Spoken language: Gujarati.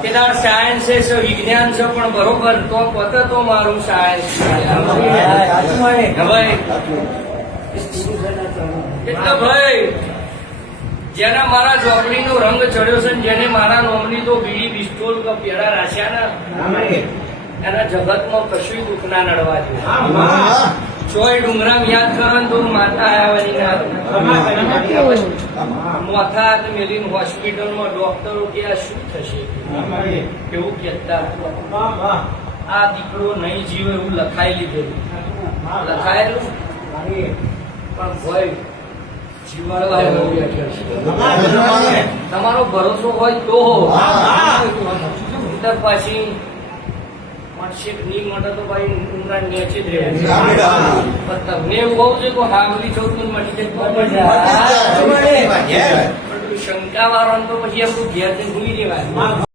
કે તાર સાયન્સ છે વિજ્ઞાન છે પણ બરોબર તો પોતે તો મારું સાયન્સ ભાઈ એટલે ભાઈ જેના મારા ચોપડીનો રંગ ચડ્યો છે જેને મારા નોમની તો બીડી પિસ્તોલ કે પેડા રાખ્યા ને એના જગતમાં કશું દુઃખ ના નડવા જોઈએ. ચોય ડુંગરામ યાદ કરો ને તો માતા આવ્યા મોથા હાથ મેલીને હોસ્પિટલમાં ડોક્ટરો કે આ શું થશે એવું કહેતા આ દીકરો નહીં જીવે એવું લખાઈ લીધેલું લખાયેલું પણ ભાઈ તમારો ભરોસો હોય તો પછી મળશે તો ભાઈ ઉમરા નેચે જ રહેવું તમને એવું હોવું છે કે હાગલી ચૌધરી મળી જાય શંકા વાળા તો પછી આપણું ઘેર ભૂલી દેવાય.